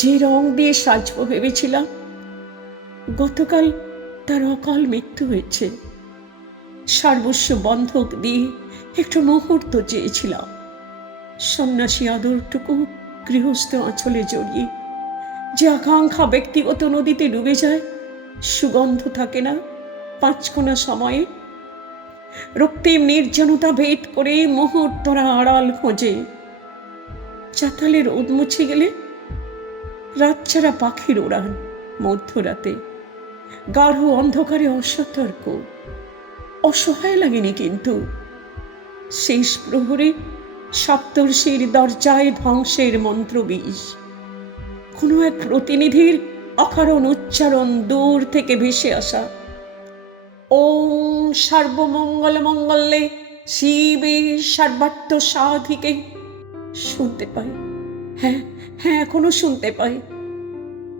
যে রং দিয়ে সাজবো ভেবেছিলাম, গতকাল তার অকাল মৃত্যু হয়েছে। সর্বস্ব বন্ধক দিয়ে একটু মুহূর্ত চেয়েছিলাম, সন্ন্যাসী আদরটুকু গৃহস্থ আঁচলে জড়িয়ে। যে আকাঙ্ক্ষা ব্যক্তিগত নদীতে ডুবে যায়, সুগন্ধ থাকে না পাঁচকোনা সময়ে। রক্তিম নির্জনতা ভেদ করে মুহূর্তরা আড়াল খোঁজে। চাতালের রোদ মুছে গেলে রাতছাড়া পাখির ওড়ান মধ্যরাতে, গাঢ় অন্ধকারে অসতর্ক। অসহায় লাগেনি কিন্তু। শেষ প্রহরে সপ্তর্ষির দরজায় ধ্বংসের মন্ত্রবিষ। কোনো এক প্রতিনিধির অকারণ উচ্চারণ দূর থেকে ভেসে আসা, ওম সর্বমঙ্গল মঙ্গলে শিবে সর্বার্থ সাধিকে। শুনতে পাই, হ্যাঁ হ্যাঁ, এখনো শুনতে পাই।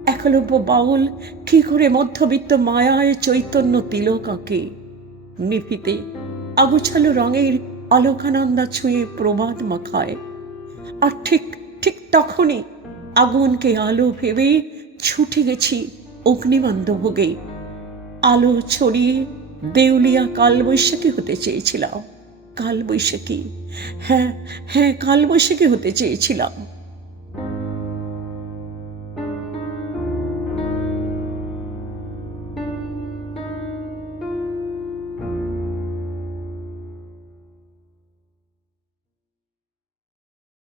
একলব্য বাউল কি করে মধ্যবিত্ত মায়ায় চৈতন্য তিলক আঁকে, নিভিতে আগোছালো রঙের আলোকানন্দা ছুঁয়ে প্রবাদ মাখায়। আর ঠিক ঠিক তখনই আগুনকে আলো ভেবে ছুটে গেছি অগ্নিমান্দ ভোগে। আলো ছড়িয়ে দেউলিয়া কালবৈশাখী হতে চেয়েছিলাম। কালবৈশাখী, হ্যাঁ হ্যাঁ, কালবৈশাখী হতে চেয়েছিলাম।